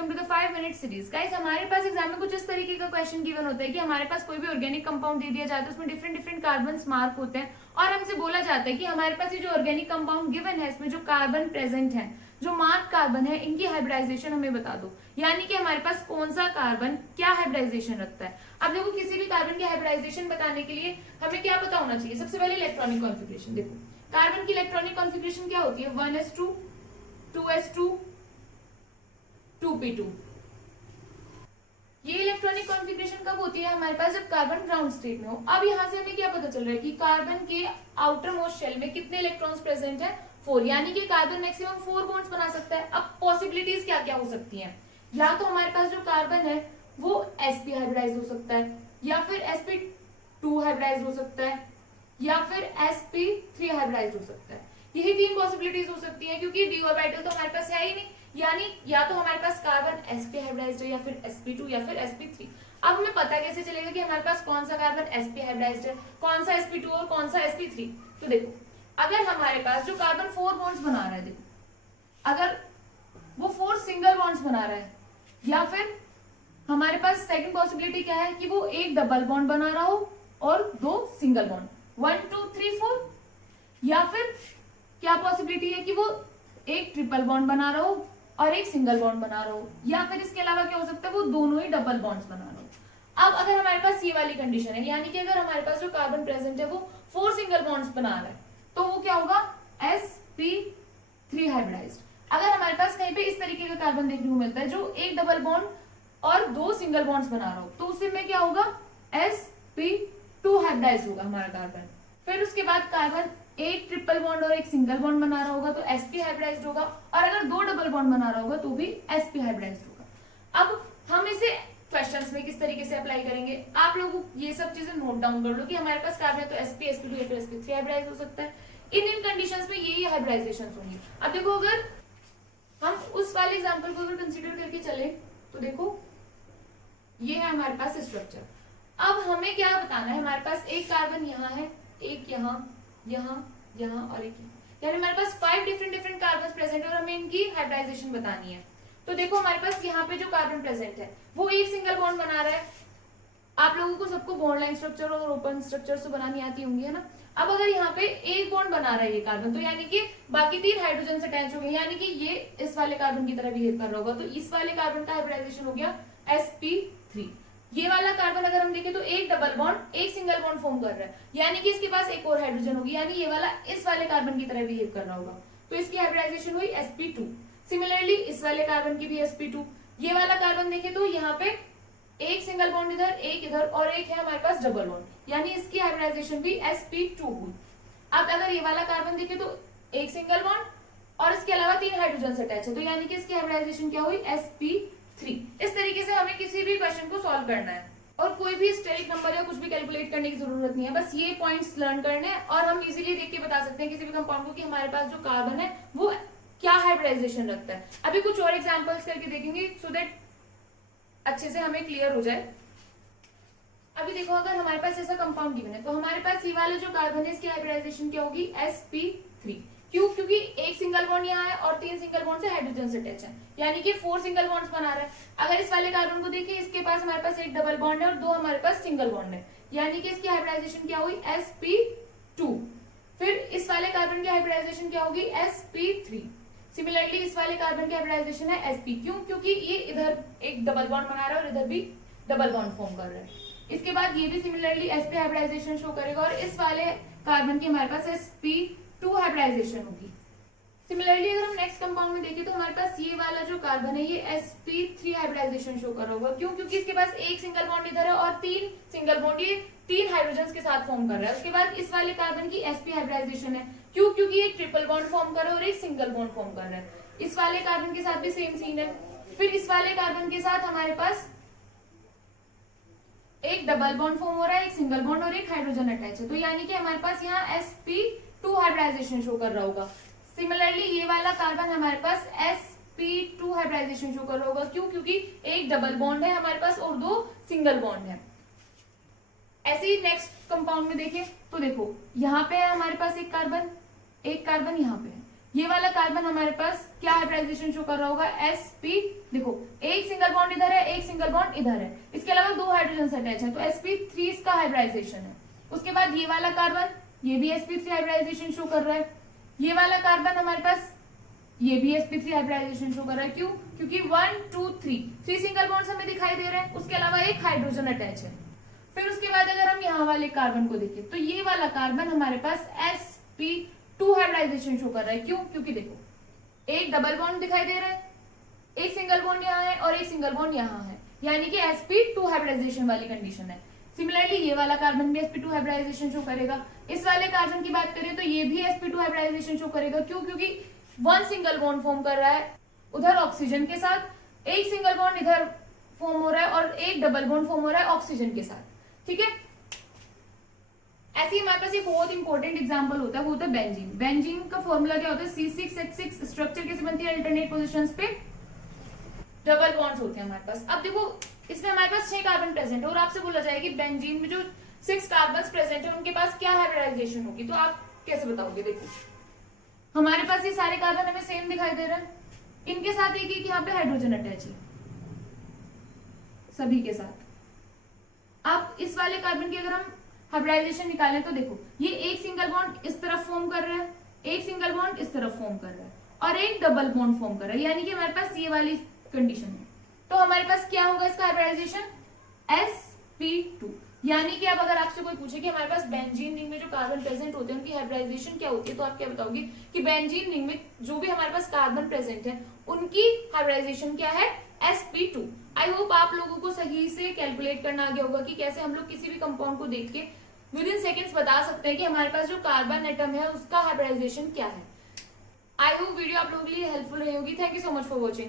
Welcome to the 5 minute series. Guys हमारे पास exam में कुछ इस तरीके का क्वेश्चन गिवन होता है कि हमारे पास कोई भी ऑर्गेनिक कंपाउंड दे दिया जाता है, उसमें डिफरेंट डिफरेंट कार्बन मार्क होते हैं और हमसे बोला जाता है कि हमारे पास ये जो ऑर्गेनिक कंपाउंड गिवन है इसमें जो कार्बन प्रेजेंट है, जो मार्क कार्बन है, इनकी हाइब्रिडाइजेशन हमें बता दो। यानी कि हमारे पास कौन सा कार्बन क्या हाइब्रिडाइजेशन रखता है। अब देखो किसी भी कार्बन की हाइब्रिडाइजेशन बताने के लिए हमें क्या पता होना चाहिए। सबसे पहले इलेक्ट्रॉनिक कॉन्फ़िगरेशन। देखो कार्बन की इलेक्ट्रॉनिक कॉन्फ़िगरेशन क्या होती है, 1s2 2s2 2p2। ये इलेक्ट्रॉनिक कॉन्फ़िगरेशन कब होती है, हमारे पास जब कार्बन ग्राउंड स्टेट में हो। अब यहाँ से हमें क्या पता चल रहा है कि कार्बन के आउटर मोस्ट शेल में कितने इलेक्ट्रॉन्स प्रेजेंट है, 4। यानी कि कार्बन मैक्सिमम 4 बॉन्ड्स बना सकता है। अब पॉसिबिलिटीज क्या क्या हो सकती हैं, या तो हमारे पास जो कार्बन है वो sp हाइब्रिडाइज हो सकता है, या फिर sp2 हाइब्रिडाइज हो सकता है, या फिर sp3 हाइब्रिडाइज हो सकता है। यही 3 पॉसिबिलिटीज हो सकती हैं, क्योंकि d ऑर्बिटल तो हमारे पास है ही नहीं। यानी या तो हमारे पास कार्बन sp हाइब्रिडाइज्ड है, या फिर sp2 या फिर sp3। अब हमें पता कैसे चलेगा कि हमारे पास कौन सा कार्बन sp हाइब्रिडाइज्ड है, कौन सा sp2 और कौन सा sp3। तो देखो अगर हमारे पास जो कार्बन 4 बॉन्ड्स बना रहा है, देखो अगर वो 4 सिंगल बॉन्ड्स बना रहा है, या फिर हमारे पास सेकंड पॉसिबिलिटी क्या है कि वो एक डबल बॉन्ड बना रहा हो और 2 सिंगल बॉन्ड, 1 2 3 4। या फिर क्या पॉसिबिलिटी है कि वो एक ट्रिपल बॉन्ड बना रहा हो और एक सिंगल बॉन्ड बना रहा हो, या फिर इसके अलावा क्या हो सकता है वो दोनों ही डबल बॉन्ड्स बना रहा हो। अब अगर हमारे पास ये वाली कंडीशन है, यानी कि अगर हमारे पास जो कार्बन प्रेजेंट है वो 4 सिंगल बॉन्ड्स बना रहा है, तो वो क्या होगा sp3 हाइब्रिडाइज्ड। अगर हमारे पास कहीं पे इस तरीके का कार्बन देखने को मिलता है जो एक डबल बॉन्ड और 2 सिंगल बॉन्ड्स बना रहा हो, तो उसी में क्या होगा sp2 हाइब्रिडाइज्ड होगा हमारा कार्बन। फिर उसके बाद कार्बन एक ट्रिपल बॉन्ड और एक सिंगल बॉन्ड बना रहा होगा तो sp हाइब्रिडाइज्ड होगा, और अगर 2 डबल बॉन्ड बना रहा होगा तो भी sp हाइब्रिडाइज्ड होगा। अब हम इसे क्वेश्चंस में किस तरीके से अप्लाई करेंगे, आप लोग ये सब चीजें नोट डाउन कर लो कि हमारे पास कार्बन है तो sp sp2 या फिर sp3 हाइब्रिडाइज हो सकता है। इन कंडीशंस में यही हाइब्रिडाइजेशंस होंगी। अब देखो अगर हम उस वाले एग्जांपल को अगर कंसीडर करके चले तो देखो ये है हमारे पास स्ट्रक्चर। अब हमें क्या बताना है, हमारे पास एक कार्बन यहाँ है, एक यहाँ, यहाँ, यहाँ और एक यहाँ, यानी हमारे पास 5 डिफरेंट कार्बन प्रेजेंट है और हमें इनकी हाइब्रिडाइजेशन बतानी है। तो देखो हमारे पास यहाँ पे जो कार्बन प्रेजेंट है वो एक सिंगल बॉन्ड बना रहा है। आप लोगों को सबको बॉन्ड लाइन स्ट्रक्चर और ओपन स्ट्रक्चर तो बनानी आती होंगी, है ना। अब अगर यहाँ पे एक बॉन्ड बना रहा है ये कार्बन, तो यानी कि बाकी 3 हाइड्रोजन से अटैच हो गए, यानी कि ये इस वाले कार्बन की तरह बिहेव कर रहा होगा, तो इस वाले कार्बन का हाइब्रिडाइजेशन हो गया sp3। ये वाला कार्बन अगर हम देखें तो एक डबल बॉन्ड एक सिंगल बॉन्ड फॉर्म कर रहा है, यानी कि इसके पास एक और हाइड्रोजन होगी, यानी ये वाला इस वाले कार्बन की तरह बिहेव कर रहा होगा, तो इसकी हाइब्रिडाइजेशन हुई sp2। सिमिलरली इस वाले कार्बन की भी sp2। ये वाला कार्बन देखें तो यहाँ पे एक सिंगल बॉन्ड इधर, एक इधर और एक है हमारे पास डबल बॉन्ड, यानी इसकी हाइब्रिडाइजेशन भी sp2 हुई। अब अगर ये वाला कार्बन देखें तो एक सिंगल बॉन्ड और इसके अलावा 3 हाइड्रोजन से अटैच है, तो यानी कि इसकी हाइब्रिडाइजेशन क्या हुई sp3। इस तरीके से हमें किसी भी क्वेश्चन को सॉल्व करना है और कोई भी स्टेरिक नंबर या कुछ भी कैलकुलेट करने की जरूरत नहीं है, बस ये पॉइंट्स लर्न करने हैं और हम इजीली देख के बता सकते हैं किसी भी कंपाउंड को कि हमारे पास जो कार्बन है वो क्या हाइब्रिडाइजेशन रखता है। अभी कुछ और एग्जांपल्स करके देखेंगे सो दैट अच्छे से हमें क्लियर हो जाए। अभी देखो अगर हमारे पास ऐसा कंपाउंड गिवन है तो हमारे पास ये वाला जो कार्बन है इसकी हाइब्रिडाइजेशन क्या होगी sp3। क्यों, क्योंकि एक सिंगल बॉन्ड यहाँ है और 3 सिंगल बॉन्ड से हाइड्रोजन से अटैच है, यानी कि 4 सिंगल बॉन्ड्स बना रहा है। अगर इस वाले कार्बन को देखिए इसके पास हमारे पास एक डबल बॉन्ड है और 2 हमारे पास सिंगल बॉन्ड है, यानी कि इसकी हाइब्रिडाइजेशन क्या हुई sp2। फिर इस वाले कार्बन की हाइब्रिडाइजेशन क्या होगी sp3। सिमिलरली इस वाले कार्बन की हाइब्रिडाइजेशन है sp। क्यों, क्योंकि ये इधर एक डबल बॉन्ड बना रहा है और इधर भी डबल बॉन्ड फॉर्म कर रहा है। इसके बाद ये भी सिमिलरली sp हाइब्रिडाइजेशन शो करेगा और इस वाले कार्बन की हमारे पास sp2 हाइब्रिडाइजेशन होगी। सिमिलरली अगर हम नेक्स्ट कंपाउंड में देखें तो हमारे पास ये वाला जो कार्बन है ये sp3 हाइब्रिडाइजेशन शो कर रहा होगा। क्यों, क्योंकि इसके पास एक सिंगल बॉन्ड इधर है और 3 सिंगल बॉन्ड ये 3 हाइड्रोजन के साथ फॉर्म कर रहा है। उसके बाद इस वाले कार्बन की sp हाइब्रिडाइजेशन है। क्यों, क्योंकि ये ट्रिपल बॉन्ड फॉर्म कर रहा है और एक सिंगल बॉन्ड फॉर्म कर रहा है। इस वाले कार्बन के साथ भी सेम सीन है। फिर इस वाले कार्बन के साथ हमारे पास एक डबल बॉन्ड फॉर्म हो रहा है, एक सिंगल बॉन्ड और एक हाइड्रोजन अटैच है, तो यानी कि हमारे पास यहाँ sp2 हाइब्रिडाइजेशन शो कर रहा होगा। सिमिलरली ये वाला कार्बन हमारे पास sp2 हाइब्रिडाइजेशन शो कर रहा होगा। क्यों, क्योंकि एक डबल बॉन्ड है हमारे पास और 2 सिंगल बॉन्ड है। ऐसे ही नेक्स्ट कंपाउंड में देखें तो देखो यहाँ पे है हमारे पास एक कार्बन यहाँ पे है, ये वाला कार्बन हमारे पास क्या हाइब्रिडाइजेशन शो कर रहा होगा, sp। देखो एक सिंगल बॉन्ड इधर है, एक सिंगल बॉन्ड इधर है, इसके अलावा 2 हाइड्रोजन अटैच है, तो sp3 इसका हाइब्रिडाइजेशन है। उसके बाद ये वाला कार्बन, ये भी sp3 हाइब्रिडाइजेशन शो कर रहा है। ये वाला कार्बन हमारे पास, ये भी sp3 हाइब्रिडाइजेशन शो कर रहा है। क्यों? क्योंकि 1 2 3 सिंगल बॉन्ड्स हमें दिखाई दे रहे हैं, उसके अलावा एक हाइड्रोजन अटैच है। फिर उसके बाद अगर हम यहाँ वाले कार्बन को देखें तो ये वाला कार्बन हमारे पास sp2 हाइब्रिडाइजेशन शो कर रहा है। क्यों? क्योंकि देखो एक डबल बॉन्ड दिखाई दे रहा है, एक सिंगल बॉन्ड यहाँ है और एक सिंगल बॉन्ड यहाँ है, यानी कि sp2 हाइब्रिडाइजेशन वाली कंडीशन है। सिमिलरली ये वाला कार्बन भी sp2 हाइब्रिडाइजेशन शो करेगा। इस वाले कार्बन की बात करें तो ये भी sp2 हाइब्रिडाइजेशन शो करेगा। क्यों? क्योंकि 1 सिंगल बॉन्ड फॉर्म कर रहा है उधर ऑक्सीजन के साथ, एक सिंगल बॉन्ड इधर फॉर्म हो रहा है और एक डबल बॉन्ड फॉर्म हो रहा है ऑक्सीजन के साथ। ठीक है, ऐसे ही हमारे पास एक बहुत इंपॉर्टेंट एग्जांपल होता है, वो होता है बेंजीन। बेंजीन का फॉर्मूला क्या होता है, C6H6 स्ट्रक्चर कैसे बनती है, अल्टरनेट पोजीशंस पे डबल बॉन्ड्स होते हैं हमारे पास। अब देखो इसमें हमारे पास 6 कार्बन प्रेजेंट है और आपसे बोला जाएगा कि बेंजीन में जो 6 कार्बन प्रेजेंट है उनके पास क्या हाइब्रिडाइजेशन होगी, तो आप कैसे बताओगे। देखो हमारे पास ये सारे कार्बन हमें सेम दिखाई दे रहा है, इनके साथ एक एक यहाँ पे हाइड्रोजन अटैच है सभी के साथ। अब इस वाले कार्बन की अगर हम हाइब्रिडाइजेशन निकालें तो देखो ये एक सिंगल बॉन्ड इस तरफ फॉर्म कर रहा है, एक सिंगल बॉन्ड इस तरफ फॉर्म कर रहा है और एक डबल बॉन्ड फॉर्म कर रहा है, यानी कि हमारे पास ये वाली कंडीशन है। तो हमारे पास क्या होगा इसका हाइब्रिडाइजेशन, sp2। यानी कि अब अगर आपसे कोई पूछे कि हमारे पास बेंजीन रिंग में जो कार्बन प्रेजेंट होते हैं उनकी हाइब्रिडाइजेशन क्या होती है, तो आप क्या बताओगे कि बेंजीन रिंग में जो भी हमारे पास कार्बन प्रेजेंट है उनकी हाइब्रिडाइजेशन क्या है, sp2। आई होप आप लोगों को सही से कैलकुलेट करना आ गया होगा कि कैसे हम लोग किसी भी कंपाउंड को देख के विद इन सेकेंड्स बता सकते हैं कि हमारे पास जो कार्बन एटम है उसका हाइब्रिडाइजेशन क्या है। आई होप वीडियो आप लोगों के लिए हेल्पफुल रही होगी। Thank you so much for watching.